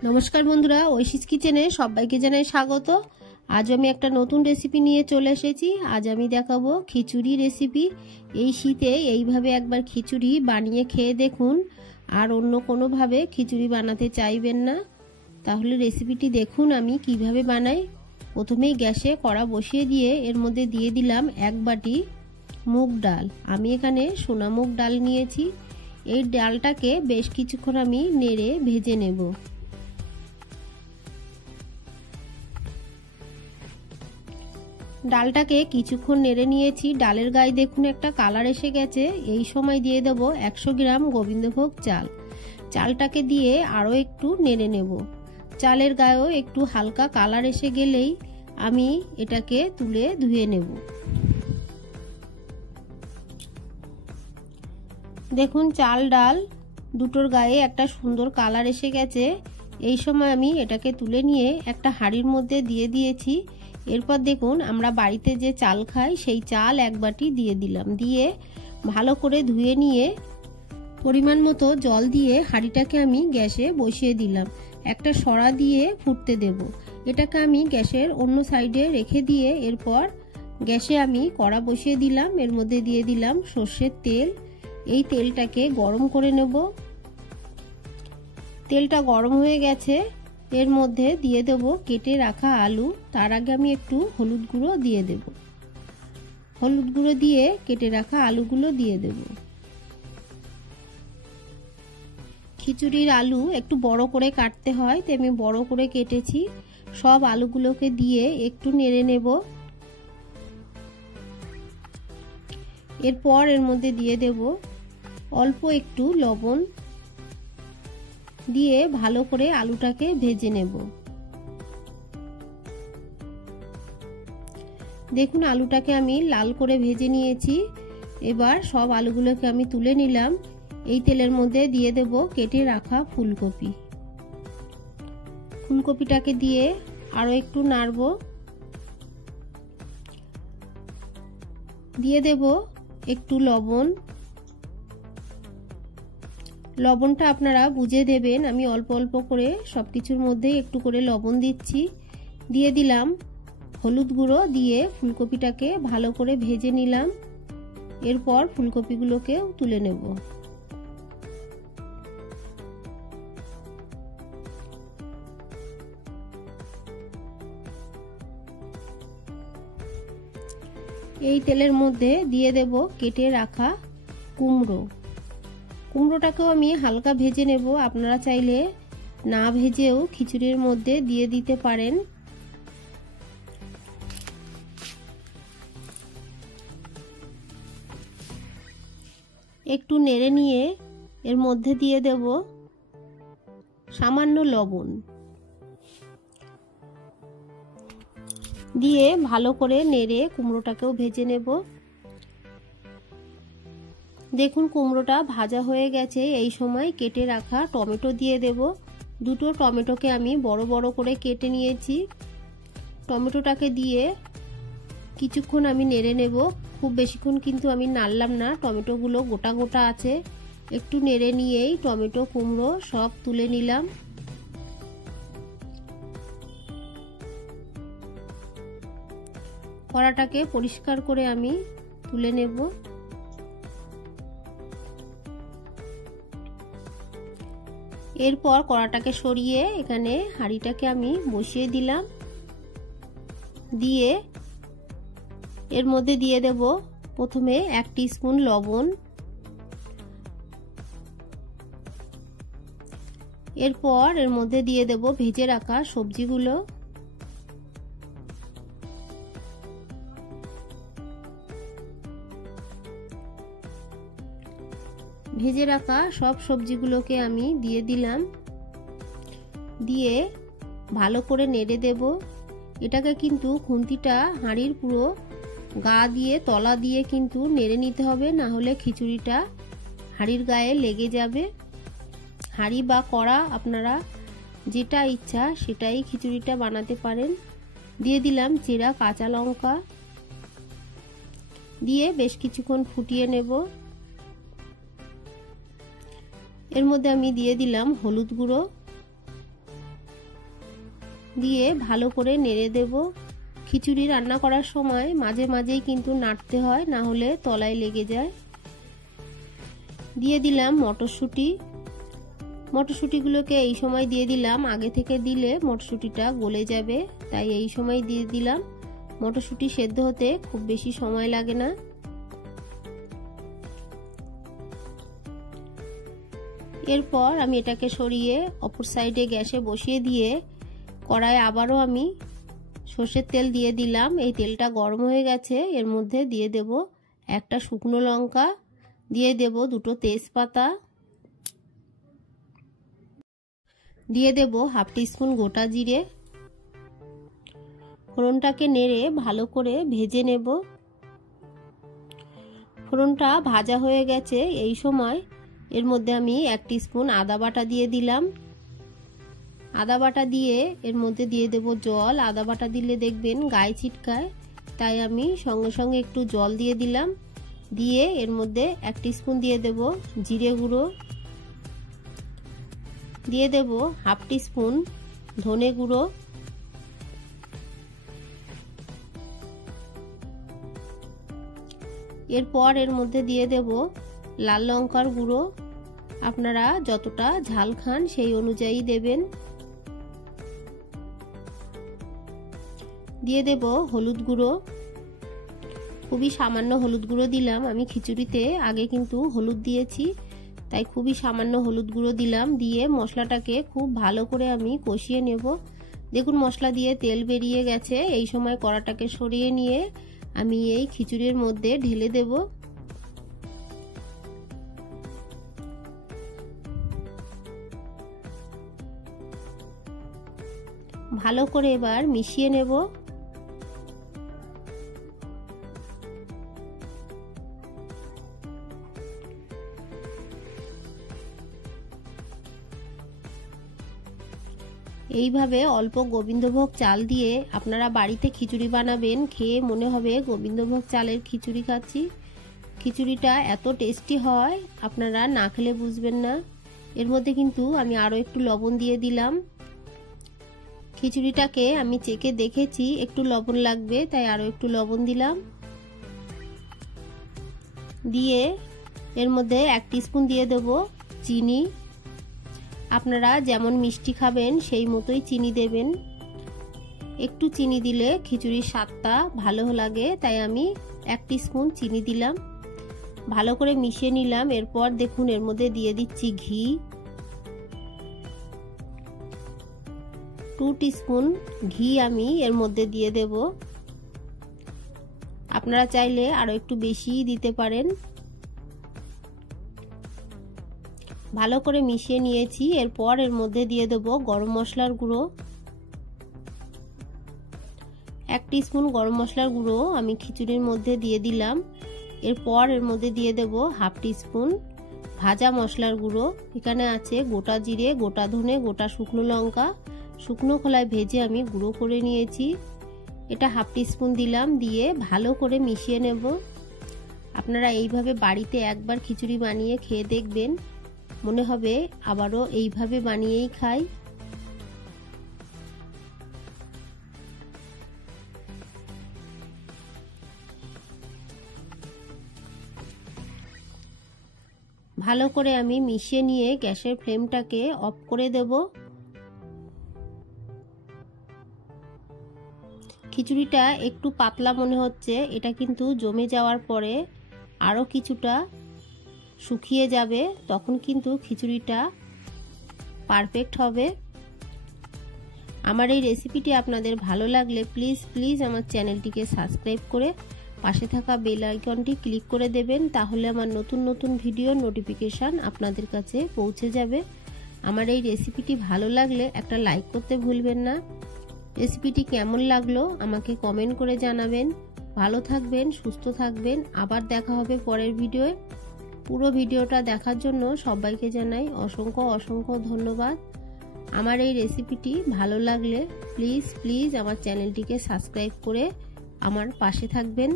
নমস্কার বন্ধুরা, ঐশীস কিচেনে সবাইকে জানাই স্বাগত। আজ আমি একটা নতুন রেসিপি নিয়ে চলে এসেছি। আজ আমি দেখাবো খিচুড়ি রেসিপি। এই শীতে এইভাবে একবার খিচুড়ি বানিয়ে খেয়ে দেখুন, আর অন্য কোনোভাবে খিচুড়ি বানাতে চাইবেন না। তাহলে রেসিপিটি দেখুন আমি কিভাবে বানাই। প্রথমেই গ্যাসে কড়া বসিয়ে দিয়ে এর মধ্যে দিয়ে দিলাম 1 বাটি মুগ ডাল। আমি এখানে সোনা মুগ ডাল নিয়েছি। এই ডালটাকে বেশ কিছুক্ষণ আমি নেড়ে ভেজে নেব। ডালটাকে কিছুক্ষণ নেড়ে নিয়েছি। ডালের গায়ে দেখুন একটা কালার এসে গেছে। এই সময় দিয়ে দেব 100 গ্রাম গোবিন্দভোগ চাল। চালটাকে দিয়ে আরও একটু নেড়ে নেব। চালের গায়েও একটু হালকা কালার এসে গেলেই আমি এটাকে তুলে ধুয়ে নেব। দেখুন চাল ডাল দুটোর গায়ে একটা সুন্দর কালার এসে গেছে। এই সময় আমি এটাকে তুলে নিয়ে একটা হাঁড়ির মধ্যে দিয়ে দিয়েছি। এরপর দেখুন আমরা বাড়িতে যে চাল খাই সেই চাল 1 বাটি দিয়ে দিলাম। দিয়ে ভালো করে ধুয়ে নিয়ে পরিমাণ মতো জল দিয়ে হাঁড়িটাকে আমি গ্যাসে বসিয়ে দিলাম। একটা সরা দিয়ে ফুটতে দেব। এটাকে আমি গ্যাসের অন্য সাইডে রেখে দিয়ে এরপর গ্যাসে আমি কড়া বসিয়ে দিলাম। এর মধ্যে দিয়ে দিলাম সর্ষের তেল। এই তেলটাকে গরম করে নেব। তেলটা গরম হয়ে গেছে। এর মধ্যে দিয়ে দেব কেটে রাখা আলু। তার আগে আমি একটু হলুদ গুঁড়ো দিয়ে দেব। হলুদ গুঁড়ো দিয়ে কেটে রাখা আলুগুলো দিয়ে দেব। খিচুড়ির আলু একটু বড় করে কাটতে হয়, তাই আমি বড় করে কেটেছি। সব আলুগুলোকে দিয়ে একটু নেড়ে নেব। এরপর এর মধ্যে দিয়ে দেব অল্প একটু লবণ। দিয়ে ভালো করে আলুটাকে ভেজে নেব। দেখুন আলুটাকে আমি লাল করে ভেজে নিয়েছি। এবার সব আলুগুলোকে আমি তুলে নিলাম। এই তেলের মধ্যে দিয়ে দেব কেটে রাখা ফুলকপি। ফুলকপিটাকে দিয়ে আরো একটু নাড়ব। দিয়ে দেব একটু লবণ। লবণটা আপনারা বুঝে দেবেন। আমি অল্প অল্প করে সবকিছুর মধ্যে একটু করে লবণ দিচ্ছি। দিয়ে দিলাম হলুদ গুঁড়ো। দিয়ে ফুলকপিটাকে ভালো করে ভেজে নিলাম। এরপর ফুলকপিগুলোকে তুলে নেব। এই তেলের মধ্যে দিয়ে দেব কেটে রাখা কুমড়ো। কুমড়োটাকেও আমি হালকা ভেজে নেব। আপনারা চাইলে না ভেজেও খিচুড়ির মধ্যে দিয়ে দিতে পারেন। একটু নেড়ে নিয়ে এর মধ্যে দিয়ে দেব সামান্য লবণ। দিয়ে ভালো করে নেড়ে কুমড়োটাকেও ভেজে নেব। দেখুন কুমড়োটা ভাজা হয়ে গেছে। এই সময় কেটে রাখা টমেটো দিয়ে দেব। দুটো টমেটোকে আমি বড় বড় করে কেটে নিয়েছি। টমেটোটাকে দিয়ে কিছুক্ষণ আমি নেড়ে নেব। খুব বেশিক্ষণ কিন্তু আমি নাড়লাম না, টমেটোগুলো গোটা গোটা আছে। একটু নেড়ে নিয়েই টমেটো কুমড়ো সব তুলে নিলাম। কড়াটাকে পরিষ্কার করে আমি তুলে নেব। এরপর কড়াটাকে সরিয়ে এখানে হাঁড়িটাকে আমি বসিয়ে দিলাম। দিয়ে এর মধ্যে দিয়ে দেব প্রথমে 1 টিস্পুন লবণ। এরপর এর মধ্যে দিয়ে দেব ভেজে রাখা সবজিগুলো। ভেজে রাখা সব সবজিগুলোকে আমি দিয়ে দিলাম। দিয়ে ভালো করে নেড়ে দেব। এটাকে কিন্তু খুন্তিটা হাঁড়ির পুরো গা দিয়ে তলা দিয়ে কিন্তু নেড়ে নিতে হবে, না হলে খিচুড়িটা হাঁড়ির গায়ে লেগে যাবে। হাঁড়ি বা কড়া আপনারা যেটা ইচ্ছা সেটাই খিচুড়িটা বানাতে পারেন। দিয়ে দিলাম চেরা কাঁচা লঙ্কা। দিয়ে বেশ কিছুক্ষণ ফুটিয়ে নেব। এর মধ্যে আমি দিয়ে দিলাম হলুদ গুঁড়ো। দিয়ে ভালো করে নেড়ে দেব। খিচুড়ি রান্না করার সময় মাঝে মাঝেই কিন্তু নাড়তে হয়, না হলে তলায় লেগে যায়। দিয়ে দিলাম মটরশুঁটি। মটরশুঁটিগুলোকে এই সময় দিয়ে দিলাম, আগে থেকে দিলে মটরশুঁটিটা গলে যাবে, তাই এই সময় দিয়ে দিলাম। মটরশুঁটি সেদ্ধ হতে খুব বেশি সময় লাগে না। এরপর আমি এটাকে সরিয়ে অপর সাইডে গ্যাসে বসিয়ে দিয়ে কড়াইয়ে আবারও আমি সর্ষের তেল দিয়ে দিলাম। এই তেলটা গরম হয়ে গেছে, এর মধ্যে দিয়ে দেব একটা শুকনো লঙ্কা, দিয়ে দেব দুটো তেজপাতা, দিয়ে দেব হাফ টিস্পুন গোটা জিরে। ফোড়নটাকে নেড়ে ভালো করে ভেজে নেব। ফোড়নটা ভাজা হয়ে গেছে, এই সময় এর মধ্যে আমি 1 টিস্পুন আদা বাটা দিয়ে দিলাম। আদা বাটা দিয়ে এর মধ্যে দিয়ে দেব জল। আদা বাটা দিলে দেখবেন গায়ে ছিটকায়, তাই আমি সঙ্গে সঙ্গে একটু জল দিয়ে দিলাম। দিয়ে এর মধ্যে 1 টিস্পুন দিয়ে দেব জিরে গুঁড়ো, দিয়ে দেব হাফ টিস্পুন ধনে গুঁড়ো, এরপর এর মধ্যে দিয়ে দেব লাল লঙ্কার গুঁড়ো। আপনারা যতটা ঝাল খান সেই অনুযায়ী দেবেন। দিয়ে দেব হলুদ গুঁড়ো, খুবই সামান্য হলুদ গুঁড়ো দিলাম। আমি খিচুড়িতে আগে কিন্তু হলুদ দিয়েছি, তাই খুবই সামান্য হলুদ গুঁড়ো দিলাম। দিয়ে মশলাটাকে খুব ভালো করে আমি কষিয়ে নেব। দেখুন মশলা দিয়ে তেল বেরিয়ে গেছে, এই সময় কড়াটাকে সরিয়ে নিয়ে আমি এই খিচুড়ির মধ্যে ঢেলে দেব। ভালো করে এবার মিশিয়ে নেব। এইভাবে অল্প গোবিন্দভোগ চাল দিয়ে আপনারা বাড়িতে খিচুড়ি বানাবেন, খেয়ে মনে হবে গোবিন্দভোগ চালের খিচুড়ি খাচ্ছি। খিচুড়িটা এত টেস্টি হয়, আপনারা না খেলে বুঝবেন না। এর মধ্যে কিন্তু আমি আরও একটু লবণ দিয়ে দিলাম। খিচুড়িটাকে আমি চেখে দেখেছি একটু লবণ লাগবে, তাই আরও একটু লবণ দিলাম। দিয়ে এর মধ্যে 1 টিস্পুন দিয়ে দেব চিনি। আপনারা যেমন মিষ্টি খাবেন সেই মতোই চিনি দেবেন। একটু চিনি দিলে খিচুড়ির স্বাদটা ভালো লাগে, তাই আমি 1 টিস্পুন চিনি দিলাম। ভালো করে মিশিয়ে নিলাম। এরপর দেখুন এর মধ্যে দিয়ে দিচ্ছি ঘি, 2 টিস্পুন ঘি আমি এর মধ্যে দিয়ে দেব। আপনারা চাইলে আরো একটু বেশি দিতে পারেন। ভালো করে মিশিয়ে নিয়েছি। এরপর এর মধ্যে দিয়ে দেব গরম মশলার গুঁড়ো, 1 টিস্পুন গরম মশলার গুঁড়ো আমি খিচুড়ির মধ্যে দিয়ে দিলাম। এরপর এর মধ্যে দিয়ে দেব হাফ টিস্পুন ভাজা মশলার গুঁড়ো। এখানে আছে গোটা জিরে, গোটা ধনে, গোটা শুকনো লঙ্কা, শুকনো খোলায় ভেজে আমি গুঁড়ো করে নিয়েছি। এটা হাফ টিস্পুন দিলাম। দিয়ে ভালো করে মিশিয়ে নেব। আপনারা এইভাবে বাড়িতে একবার খিচুড়ি বানিয়ে খেয়ে দেখবেন, মনে হবে আবারও এইভাবে বানিয়েই খাই। ভালো করে আমি মিশিয়ে নিয়ে গ্যাসের ফ্লেমটাকে অফ করে দেব। খিচুড়িটা একটু পাতলা মনে হচ্ছে, এটা কিন্তু জমে যাওয়ার পরে আরও কিছুটা শুকিয়ে যাবে, তখন কিন্তু খিচুড়িটা পারফেক্ট হবে। আমার এই রেসিপিটি আপনাদের ভালো লাগলে প্লিজ আমার চ্যানেলটিকে সাবস্ক্রাইব করে পাশে থাকা বেল আইকনটি ক্লিক করে দেবেন, তাহলে আমার নতুন ভিডিওর নোটিফিকেশান আপনাদের কাছে পৌঁছে যাবে। আমার এই রেসিপিটি ভালো লাগলে একটা লাইক করতে ভুলবেন না। রেসিপিটি কেমন লাগলো আমাকে কমেন্ট করে জানাবেন। ভালো থাকবেন, সুস্থ থাকবেন। আবার দেখা হবে পরের ভিডিওয়ে। পুরো ভিডিওটা দেখার জন্য সবাইকে জানাই অসংখ্য ধন্যবাদ। আমার এই রেসিপিটি ভালো লাগলে প্লিজ আমার চ্যানেলটিকে সাবস্ক্রাইব করে আমার পাশে থাকবেন।